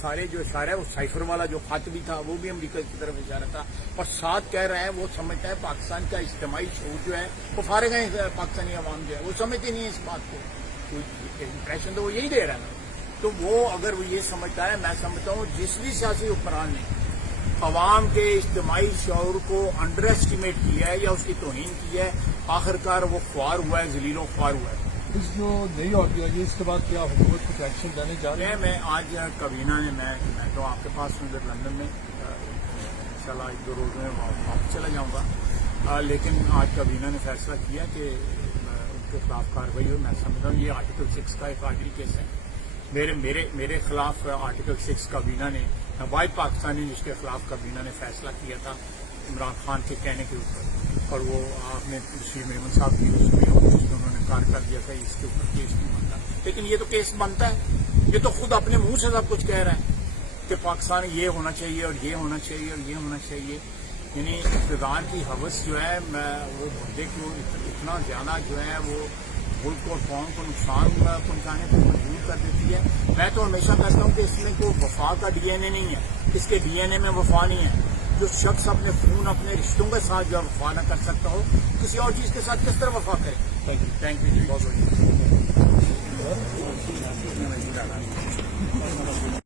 سارے جو اشارہ ہے وہ سائفر والا جو خط بھی تھا وہ بھی امریکہ کی طرف اشارہ تھا، اور ساتھ کہہ رہے ہیں وہ سمجھتا ہے پاکستان کا اجتماعی شعور جو ہے وہ فارغ ہے، پاکستانی عوام جو ہے وہ سمجھتے نہیں ہے اس بات کو، امپریشن تو وہ یہی دے رہا ہے نا۔ تو وہ اگر وہ یہ سمجھتا ہے، میں سمجھتا ہوں جس بھی سیاسی حکمران نے عوام کے اجتماعی شعور کو انڈر ایسٹیمیٹ کیا ہے یا اس کی توہین کی ہے، آخرکار وہ خوار ہوا ہے، ذلیل و خوار ہوا ہے۔ اس جو نئی آڈیو ہے اس کے بعد کیا حکومت کچھ ایکشن لینے جا رہی ہے؟ میں آج کابینہ نے میں تو آپ کے پاس ہوں ادھر لندن میں، انشاءاللہ ایک دو روز میں واپس چلا جاؤں گا، لیکن آج کابینہ نے فیصلہ کیا کہ ان کے خلاف کارروائی ہو۔ میں سمجھتا ہوں یہ آرٹیکل 6 کا ایک آرڈی کیس ہے، میرے خلاف آرٹیکل 6 کابینہ نے واحد پاکستانی جس کے خلاف کابینہ نے فیصلہ کیا تھا عمران خان کے کہنے کے اوپر، اور وہ آپ نے بشیر میمن صاحب کی اس میں انہوں نے کار کر دیا تھا اس کے اوپر کیس نہیں بنتا، لیکن یہ تو کیس بنتا ہے، یہ تو خود اپنے منہ سے سب کچھ کہہ رہا ہے کہ پاکستان یہ ہونا چاہیے اور یہ ہونا چاہیے اور یہ ہونا چاہیے، یعنی اقتدار کی ہوس جو ہے وہ بندے کو اتنا زیادہ جو ہے وہ ملک اور قوم کو نقصان پہنچانے کو مجبور کر دیتی ہے۔ میں تو ہمیشہ کہتا ہوں کہ اس میں کوئی وفا کا ڈی این اے نہیں ہے، اس کے ڈی این اے میں وفا نہیں ہے۔ جو شخص اپنے خون اپنے رشتوں کے ساتھ جو وفا نہ کر سکتا ہو، کسی اور چیز کے ساتھ کس طرح وفا کرے؟ تھینک یو جی، بہت بہت